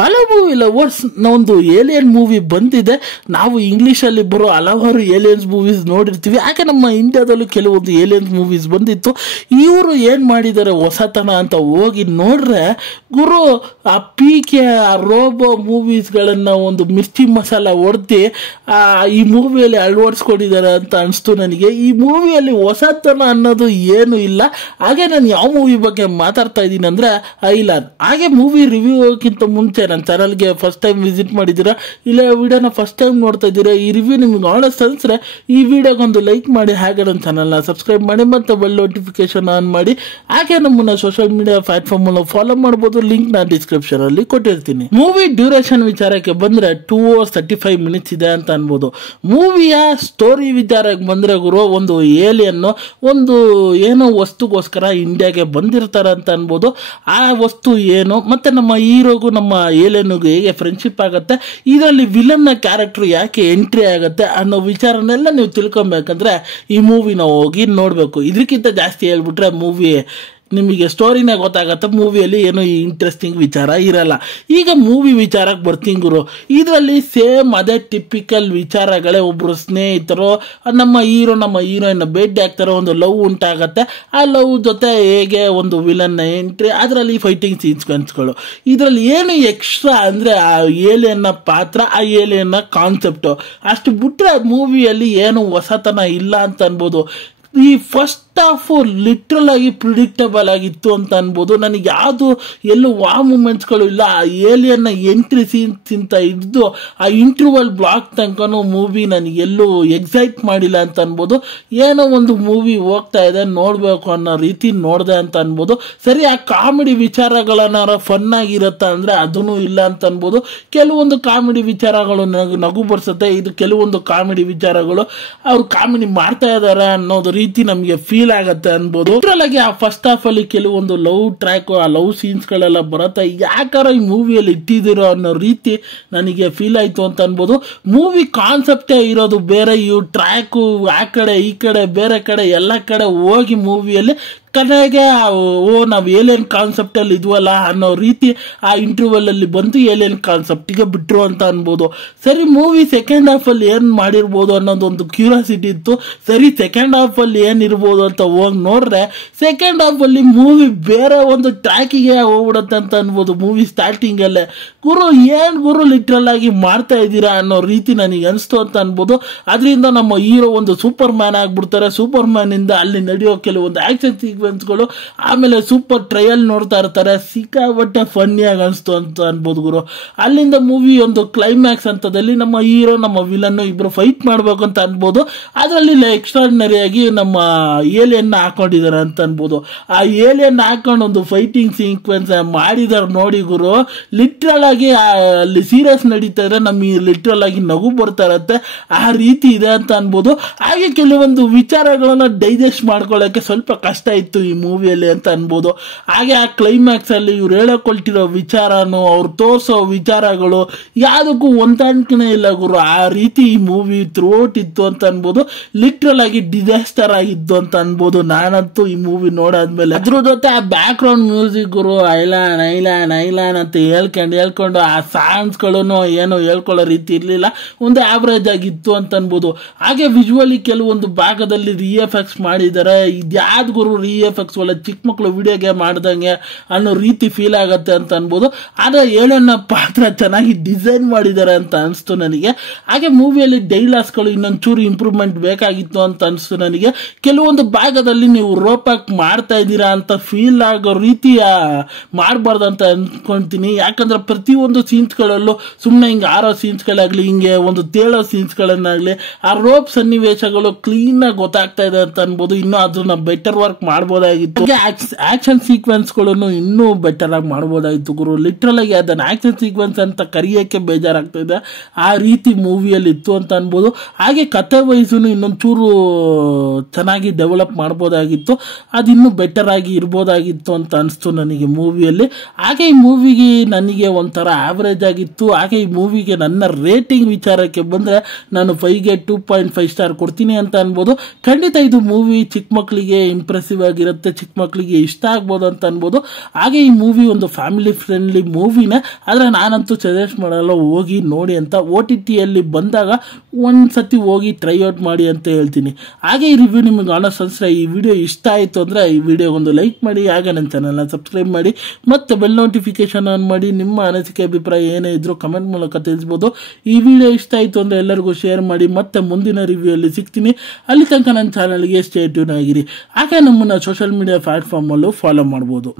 ಹಲವು ಲವರ್ಸ್ ಒಂದು alien movie ಬಂದಿದೆ. ನಾವು ಇಂಗ್ಲೀಷಲ್ಲಿ ಬರೋ ಹಲವಾರು ಏಲಿಯನ್ಸ್ ಮೂವೀಸ್ ನೋಡಿರ್ತೀವಿ. ಹಾಗೆ ನಮ್ಮ ಇಂಡಿಯಾದಲ್ಲೂ ಕೆಲವೊಂದು ಏಲಿಯನ್ಸ್ ಮೂವೀಸ್ ಬಂದಿತ್ತು. ಇವರು ಏನು ಮಾಡಿದ್ದಾರೆ ಹೊಸತನ ಅಂತ ಹೋಗಿ ನೋಡ್ರೆ ಗುರು ಆ PK ಆ ರೋಬೋ ಮೂವೀಸ್ಗಳನ್ನು ಒಂದು ಮಿರ್ಚಿ ಮಸಾಲ ಹೊಡೆದು ಈ ಮೂವಿಯಲ್ಲಿ ಅಳವಡಿಸ್ಕೊಂಡಿದ್ದಾರೆ ಅಂತ ಅನಿಸ್ತು ನನಗೆ. ಈ ಮೂವಿಯಲ್ಲಿ ಹೊಸತನ ಅನ್ನೋದು ಏನು ಇಲ್ಲ. ಹಾಗೆ ನಾನು ಯಾವ ಮೂವಿ ಬಗ್ಗೆ ಮಾತಾಡ್ತಾ ಇದ್ದೀನಿ ಅಂದರೆ ಐಲಾನ್. ಹಾಗೆ ಮೂವಿ ರಿವ್ಯೂಕ್ಕಿಂತ ಮುಂಚೆ ನನ್ನ ಚಾನಲ್ಗೆ ಫಸ್ಟ್ ಟೈಮ್ ವಿಸಿಟ್ ಮಾಡಿದ್ದೀರಾ, ಇಲ್ಲ ವಿಡಿಯೋನ ಫಸ್ಟ್ ಟೈಮ್ ನೋಡ್ತಾ ಇದ್ದೀರಾ, ಈ ರಿವ್ಯೂ ನಿಮ್ಗೆ ಆನೆಸ್ಟ್ ಅನಿಸಿದ್ರೆ ಈ ವಿಡಿಯೋಗೊಂದು ಲೈಕ್ ಮಾಡಿ, ಹಾಗೆ ನನ್ನ ಚಾನಲ್ನ ಸಬ್ಸ್ಕ್ರೈಬ್ ಮಾಡಿ ಮತ್ತು ಬೆಲ್ ನೋಟಿಫಿಕೇಶನ್ ಆನ್ ಮಾಡಿ. ಹಾಗೆ ನಮ್ಮನ್ನ ಸೋಷಿಯಲ್ ಮೀಡಿಯಾ ಪ್ಲಾಟ್ಫಾರ್ಮನ್ನು ಫಾಲೋ ಮಾಡ್ಬೋದು. ಲಿಂಕ್ ನಾನು ಡಿಸ್ಕ್ರಿಪ್ಷನಲ್ಲಿ ಕೊಟ್ಟಿರ್ತೀನಿ. ಮೂವಿ ಡ್ಯೂರೇಷನ್ ವಿಚಾರಕ್ಕೆ ಬಂದರೆ 2 hours 35 minutes ಇದೆ ಅಂತ ಅನ್ಬೋದು. ಮೂವಿಯ ಸ್ಟೋರಿ ವಿಚಾರಕ್ಕೆ ಬಂದರೆ ಗುರು, ಒಂದು ಏಲಿಯನ್ನು ಒಂದು ಏನೋ ವಸ್ತುಗೋಸ್ಕರ ಇಂಡಿಯಾಗೆ ಬಂದಿರ್ತಾರೆ ಅಂತ ಅನ್ಬೋದು. ಆ ವಸ್ತು ಏನು ಮತ್ತು ನಮ್ಮ ಹೀರೋಗೂ ನಮ್ಮ ಏಲಿಯನ್ಗೂ ಹೇಗೆ ಫ್ರೆಂಡ್ಶಿಪ್ ಆಗುತ್ತೆ, ಇದರಲ್ಲಿ ವಿಲನ್ನ ಕ್ಯಾರೆಕ್ಟರ್ ಯಾಕೆ ಎಂಟ್ರಿ ಆಗುತ್ತೆ ಅನ್ನೋ ವಿಚಾರನೆಲ್ಲ ನೀವು ತಿಳ್ಕೊಬೇಕಂದ್ರೆ ಈ ಮೂವಿನ ಹೋಗಿ ನೋಡಬೇಕು. ಇದಕ್ಕಿಂತ ಜಾಸ್ತಿ ಹೇಳ್ಬಿಟ್ರೆ ಮೂವಿ ನಿಮಗೆ ಸ್ಟೋರಿನೇ ಗೊತ್ತಾಗತ್ತೆ, ಮೂವಿಯಲ್ಲಿ ಏನೋ ಇಂಟ್ರೆಸ್ಟಿಂಗ್ ವಿಚಾರ ಇರಲ್ಲ. ಈಗ ಮೂವಿ ವಿಚಾರಕ್ಕೆ ಬರ್ತೀನಿ ಗುರು. ಇದರಲ್ಲಿ ಸೇಮ್ ಅದೇ ಟಿಪಿಕಲ್ ವಿಚಾರಗಳೇ. ಒಬ್ಬರು ಸ್ನೇಹಿತರು ನಮ್ಮ ಹೀರೋ ನಮ್ಮ ಹೀರೋಯಿನ್ ಭೇಟಿ ಆಗ್ತಾರೆ, ಒಂದು ಲವ್ ಉಂಟಾಗತ್ತೆ. ಆ ಲವ್ ಜೊತೆ ಹೇಗೆ ಒಂದು ವಿಲನ್ನ ಎಂಟ್ರಿ, ಅದರಲ್ಲಿ ಫೈಟಿಂಗ್ ಸೀಕ್ವೆನ್ಸ್ಗಳು. ಇದರಲ್ಲಿ ಏನು ಎಕ್ಸ್ಟ್ರಾ ಅಂದರೆ ಆ ಏಲಿಯನ್ನ ಪಾತ್ರ, ಆ ಏಲಿಯನ್ನ ಕಾನ್ಸೆಪ್ಟು, ಅಷ್ಟು ಬಿಟ್ಟರೆ ಮೂವಿಯಲ್ಲಿ ಏನು ಹೊಸತನ ಇಲ್ಲ ಅಂತ ಅನ್ಬೋದು. ಈ ಫಸ್ಟ್ ಹಾಫ್ ಲಿಟ್ರಲ್ ಆಗಿ ಪ್ರಿಡಿಕ್ಟಬಲ್ ಆಗಿತ್ತು ಅಂತ ಅನ್ಬೋದು. ನನಗೆ ಯಾವುದು ಎಲ್ಲೂ ಮೂಮೆಂಟ್ಸ್ಗಳು ಇಲ್ಲ. ಆ ಏಲಿಯನ್ನ ಎಂಟ್ರಿ ಸೀನ್ಸಿಂತ ಇದ್ದು ಆ ಇಂಟರ್ವಲ್ ಬ್ಲಾಕ್ ತನಕನೂ ಮೂವಿ ನನಗೆ ಎಲ್ಲೂ ಎಕ್ಸೈಟ್ ಮಾಡಿಲ್ಲ ಅಂತ ಅನ್ಬೋದು. ಏನೋ ಒಂದು ಮೂವಿ ಹೋಗ್ತಾ ಇದೆ ನೋಡಬೇಕು ಅನ್ನೋ ರೀತಿ ನೋಡಿದೆ ಅಂತ ಅನ್ಬೋದು. ಸರಿ, ಆ ಕಾಮಿಡಿ ವಿಚಾರಗಳನ್ನಾರ ಫನ್ ಆಗಿರುತ್ತಾ ಅಂದರೆ ಅದೂ ಇಲ್ಲ ಅಂತ ಅನ್ಬೋದು. ಕೆಲವೊಂದು ಕಾಮಿಡಿ ವಿಚಾರಗಳು ನಗು ಬರ್ಸುತ್ತೆ. ಇದು ಕೆಲವೊಂದು ಕಾಮಿಡಿ ವಿಚಾರಗಳು ಅವ್ರು ಕಾಮಿಡಿ ಮಾಡ್ತಾ ಇದ್ದಾರೆ ಅನ್ನೋದು ರೀತಿ ನಮಗೆ ಫೀಲ್ ಆಗತ್ತೆ ಅನ್ಬೋದು. ಆಗಿ ಆ ಫಸ್ಟ್ ಹಾಫ್ ಅಲ್ಲಿ ಕೆಲವೊಂದು ಲವ್ ಟ್ರ್ಯಾಕ್, ಆ ಲವ್ ಸೀನ್ಸ್ ಗಳೆಲ್ಲ ಬರುತ್ತೆ. ಯಾಕಾರ ಈ ಮೂವಿಯಲ್ಲಿ ಇಟ್ಟಿದ್ದೀರೋ ಅನ್ನೋ ರೀತಿ ನನಗೆ ಫೀಲ್ ಆಯ್ತು ಅಂತ ಅನ್ಬೋದು. ಮೂವಿ ಕಾನ್ಸೆಪ್ಟೇ ಇರೋದು ಬೇರೆ. ಇವು ಟ್ರ್ಯಾಕು ಆ ಕಡೆ ಈ ಕಡೆ ಬೇರೆ ಕಡೆ ಎಲ್ಲ ಕಡೆ ಹೋಗಿ ಮೂವಿಯಲ್ಲಿ ಕಡೆಗೆ ನಾವು ಏಲಿಯನ್ ಕಾನ್ಸೆಪ್ಟಲ್ಲಿ ಇದ್ವಲ್ಲ ಅನ್ನೋ ರೀತಿ ಆ ಇಂಟರ್ವಲ್ ಅಲ್ಲಿ ಬಂದು ಏಲಿಯನ್ ಕಾನ್ಸೆಪ್ಟಿಗೆ ಬಿಟ್ರು ಅಂತ ಅನ್ಬೋದು. ಸರಿ, ಮೂವಿ ಸೆಕೆಂಡ್ ಹಾಫ್ ಅಲ್ಲಿ ಏನು ಮಾಡಿರ್ಬೋದು ಅನ್ನೋದೊಂದು ಕ್ಯೂರಿಯಾಸಿಟಿ ಇತ್ತು. ಸರಿ, ಸೆಕೆಂಡ್ ಹಾಫ್ ಅಲ್ಲಿ ಏನಿರ್ಬೋದು ಅಂತ ಹೋಗಿ ನೋಡ್ರೆ ಸೆಕೆಂಡ್ ಹಾಫ್ ಅಲ್ಲಿ ಮೂವಿ ಬೇರೆ ಒಂದು ಟ್ರ್ಯಾಕಿಗೆ ಹೋಗ್ಬಿಡುತ್ತೆ ಅಂತ ಅನ್ಬೋದು. ಮೂವಿ ಸ್ಟಾರ್ಟಿಂಗ್ ಅಲ್ಲೇ ಗುರು ಲಿಟ್ರಲ್ ಆಗಿ ಮಾಡ್ತಾ ಇದ್ದೀರಾ ಅನ್ನೋ ರೀತಿ ನನಗೆ ಅನಿಸ್ತು ಅಂತ ಅನ್ಬೋದು. ಅದರಿಂದ ನಮ್ಮ ಹೀರೋ ಒಂದು ಸೂಪರ್ ಮ್ಯಾನ್ ಆಗ್ಬಿಡ್ತಾರೆ. ಸೂಪರ್ ಮ್ಯಾನ್ ಇಂದ ಅಲ್ಲಿ ನಡೆಯೋ ಕೆಲವೊಂದು ಆಕ್ಷನ್ ಸೀಕ್ವೆನ್ಸ್ಗಳು, ಆಮೇಲೆ ಸೂಪರ್ ಟ್ರಯಲ್ ನೋಡ್ತಾ ಇರ್ತಾರೆ. ಸಿಕ್ಕಾಬಟ್ಟೆ ಫನ್ನಿಯಾಗಿ ಅನಿಸ್ತು ಅಂತ ಅನ್ಬೋದು ಗುರು. ಅಲ್ಲಿಂದ ಮೂವಿ ಒಂದು ಕ್ಲೈಮ್ಯಾಕ್ಸ್ ಹಂತದಲ್ಲಿ ನಮ್ಮ ಹೀರೋ ನಮ್ಮ ವಿಲನ್ ಇಬ್ರು ಫೈಟ್ ಮಾಡ್ಬೇಕು ಅಂತ ಅನ್ಬೋದು. ಅದರಲ್ಲಿ ಎಕ್ಸ್ಟ್ರಾರ್ಡಿನರಿ ಆಗಿ ನಮ್ಮ ಏಲಿಯನ್ ಹಾಕೊಂಡಿದ್ದಾರೆ ಅಂತ ಅನ್ಬೋದು. ಆ ಏಲಿಯನ್ ಹಾಕೊಂಡು ಒಂದು ಫೈಟಿಂಗ್ ಸೀಕ್ವೆನ್ಸ್ ಮಾಡಿದಾರೆ ನೋಡಿ ಗುರು. ಲಿಟ್ರಲ್ ಆಗಿ ಅಲ್ಲಿ ಸೀರಿಯಸ್ ನಡೀತಾ ಇದ್ರೆ ನಮಗೆ ಲಿಟ್ರಲ್ ಆಗಿ ನಗು ಬರ್ತಾ ಇರತ್ತೆ. ಆ ರೀತಿ ಇದೆ ಅಂತ ಅನ್ಬೋದು. ಹಾಗೆ ಕೆಲವೊಂದು ವಿಚಾರಗಳನ್ನ ಡೈಜೆಸ್ಟ್ ಮಾಡ್ಕೊಳ್ಳೋಕೆ ಸ್ವಲ್ಪ ಕಷ್ಟ ಇತ್ತು ಈ ಮೂವಿಯಲ್ಲಿ ಅಂತ ಅನ್ಬೋದು. ಹಾಗೆ ಆ ಕ್ಲೈಮ್ಯಾಕ್ಸ್ ಅಲ್ಲಿ ಇವ್ರು ಹೇಳಕೊಳ್ತಿರೋ ವಿಚಾರನು ಅವ್ರು ತೋರಿಸೋ ವಿಚಾರಗಳು ಯಾವುದಕ್ಕೂ ಹೊಂದಾಣಿಕೆನೇ ಇಲ್ಲ ಗುರು. ಆ ರೀತಿ ಈ ಮೂವಿ ಥ್ರೂಔಟ್ ಇತ್ತು ಅಂತ ಅನ್ಬೋದು. ಲಿಟ್ರಲ್ ಆಗಿ ಡಿಸಾಸ್ಟರ್ ಆಗಿದ್ದು ಅಂತ ಅನ್ಬೋದು ನಾನಂತೂ ಈ ಮೂವಿ ನೋಡಾದ್ಮೇಲೆ. ಅದ್ರ ಜೊತೆ ಆ ಬ್ಯಾಕ್ ಗ್ರೌಂಡ್ ಮ್ಯೂಸಿಕ್ ಗುರು ಐಲಾನ್ ಐಲಾನ್ ಐಲಾನ್ ಅಂತ ಹೇಳ್ಕೊಂಡು ಆ ಸಾಂಗ್ಸ್ಗಳು ಏನೋ ಹೇಳ್ಕೊಳ್ಳೋ ರೀತಿ ಇರಲಿಲ್ಲ, ಒಂದು ಆವ್ರೇಜ್ ಆಗಿತ್ತು ಅಂತ ಅನ್ಬೋದು. ಹಾಗೆ ವಿಜುವಲಿ ಕೆಲವೊಂದು ಭಾಗದಲ್ಲಿ VFX ಮಾಡಿದ್ದಾರೆ. ಇದ್ಯಾವ್ದು ಗುರು VFX ಒಳ್ಳೆ ಚಿಕ್ಕ ಮಕ್ಕಳು ವಿಡಿಯೋ ಗೇಮ್ ಮಾಡ್ದಂಗೆ ಅನ್ನೋ ರೀತಿ ಫೀಲ್ ಆಗತ್ತೆ ಅಂತ ಅನ್ಬೋದು. ಆದರೆ ಏಳನ್ನ ಪಾತ್ರ ಚೆನ್ನಾಗಿ ಡಿಸೈನ್ ಮಾಡಿದ್ದಾರೆ ಅಂತ ಅನಿಸ್ತು ನನಗೆ. ಹಾಗೆ ಮೂವಿಯಲ್ಲಿ ಡೈಲಾಗ್ಸ್ಗಳು ಇನ್ನೊಂಚೂರು ಇಂಪ್ರೂವ್ಮೆಂಟ್ ಬೇಕಾಗಿತ್ತು ಅಂತ ಅನಿಸ್ತು ನನಗೆ. ಕೆಲವೊಂದು ಭಾಗದಲ್ಲಿ ನೀವು ರೋಪಾಕ್ ಮಾಡ್ತಾ ಇದ್ದೀರಾ ಅಂತ ಫೀಲ್ ಆಗೋ ರೀತಿ ಮಾಡಬಾರ್ದು ಅಂತ ಅನ್ಕೊಂತೀನಿ. ಯಾಕಂದ್ರೆ ಪ್ರತಿಯೊಂದು ಸೀನ್ಸ್ಗಳಲ್ಲೂ ಸುಮ್ಮನೆ ಹಿಂಗೆ ಆರೋ ಸೀನ್ಸ್ಗಳಾಗಲಿ, ಹಿಂಗೆ ಒಂದು ತೇಳೋ ಸೀನ್ಸ್ಗಳನ್ನಾಗಲಿ ಆ ರೋಪ್ ಸನ್ನಿವೇಶಗಳು ಕ್ಲೀನಾಗಿ ಗೊತ್ತಾಗ್ತಾ ಇದೆ ಅಂತ ಅನ್ಬೋದು. ಇನ್ನೂ ಅದನ್ನ ಬೆಟರ್ ವರ್ಕ್ ಮಾಡ್ಬೋದಾಗಿತ್ತು. ಆಕ್ಷನ್ ಸೀಕ್ವೆನ್ಸ್ಗಳನ್ನು ಇನ್ನೂ ಬೆಟರ್ ಆಗಿ ಮಾಡ್ಬೋದಾಗಿತ್ತು ಗುರು. ಲಿಟ್ರಲ್ ಆಗಿ ಅದನ್ನ ಆಕ್ಷನ್ ಸೀಕ್ವೆನ್ಸ್ ಅಂತ ಕರೆಯೋಕ್ಕೆ ಬೇಜಾರಾಗ್ತಾ ಇದೆ. ಆ ರೀತಿ ಮೂವಿಯಲ್ಲಿ ಇತ್ತು ಅಂತ ಅನ್ಬೋದು. ಹಾಗೆ ಕತೆ ವೈಸು ಇನ್ನೊಂಚೂರು ಚೆನ್ನಾಗಿ ಡೆವಲಪ್ ಮಾಡ್ಬೋದಾಗಿತ್ತು. ಅದಿನ್ನೂ ಬೆಟರ್ ಆಗಿ ಇರ್ಬೋದಾಗಿತ್ತು ಅಂತ ಅನಿಸ್ತು ನನಗೆ ಮೂವಿಯಲ್ಲಿ. ಹಾಗೆ ಈ ಮೂವಿಗೆ ನನಗೆ ಒಂಥರ ಆವರೇಜ್ ಆಗಿತ್ತು. ಹಾಗೆ ಈ ಮೂವಿಗೆ ನನ್ನ ರೇಟಿಂಗ್ ವಿಚಾರಕ್ಕೆ ಬಂದರೆ ನಾನು 5ಗೆ 2.5 ಸ್ಟಾರ್ ಕೊಡ್ತೀನಿ ಅಂತ ಅನ್ಬೋದು. ಖಂಡಿತ ಇದು ಮೂವಿ ಚಿಕ್ಕ ಮಕ್ಕಳಿಗೆ ಇಂಪ್ರೆಸಿವ್ ಆಗಿ ಆಗಿರುತ್ತೆ, ಚಿಕ್ಕ ಮಕ್ಕಳಿಗೆ ಇಷ್ಟ ಆಗ್ಬೋದು ಅಂತ ಅನ್ಬೋದು. ಹಾಗೆ ಈ ಮೂವಿ ಒಂದು ಫ್ಯಾಮಿಲಿ ಫ್ರೆಂಡ್ಲಿ ಮೂವಿನೇ, ಆದರೆ ನಾನಂತೂ ಸಜೆಸ್ಟ್ ಮಾಡಲ್ಲ, ಹೋಗಿ ನೋಡಿ ಅಂತ. OTT ಯಲ್ಲಿ ಬಂದಾಗ ಒಂದ್ಸತಿ ಹೋಗಿ ಟ್ರೈ ಔಟ್ ಮಾಡಿ ಅಂತ ಹೇಳ್ತೀನಿ. ಹಾಗೆ ಈ ರಿವ್ಯೂ ನಿಮಗೆ ಅನಿಸಿದ್ರೆ, ಈ ವಿಡಿಯೋ ಇಷ್ಟ ಆಯಿತು ಅಂದರೆ ಈ ವಿಡಿಯೋಗೊಂದು ಲೈಕ್ ಮಾಡಿ, ಹಾಗೆ ನನ್ನ ಚಾನಲ್ನ ಸಬ್ಸ್ಕ್ರೈಬ್ ಮಾಡಿ, ಮತ್ತು ಬೆಲ್ ನೋಟಿಫಿಕೇಶನ್ ಆನ್ ಮಾಡಿ. ನಿಮ್ಮ ಅನಿಸಿಕೆ ಅಭಿಪ್ರಾಯ ಏನೇ ಇದ್ರೂ ಕಮೆಂಟ್ ಮೂಲಕ ತಿಳಿಸ್ಬೋದು. ಈ ವಿಡಿಯೋ ಇಷ್ಟ ಆಯಿತು ಅಂದರೆ ಎಲ್ಲರಿಗೂ ಶೇರ್ ಮಾಡಿ. ಮತ್ತೆ ಮುಂದಿನ ರಿವ್ಯೂ ಅಲ್ಲಿ ಸಿಗ್ತೀನಿ. ಅಲ್ಲಿ ತನಕ ನನ್ನ ಚಾನಲ್ಗೆ ಸ್ಟೇ ಟ್ಯೂನ್ ಆಗಿರಿ. ಹಾಗೆ ನಮ್ಮನ್ನು ಸೋಷಿಯಲ್ ಮೀಡಿಯಾ ಪ್ಲಾಟ್ಫಾರ್ಮಲ್ಲೂ ಫಾಲೋ ಮಾಡ್ಬೋದು.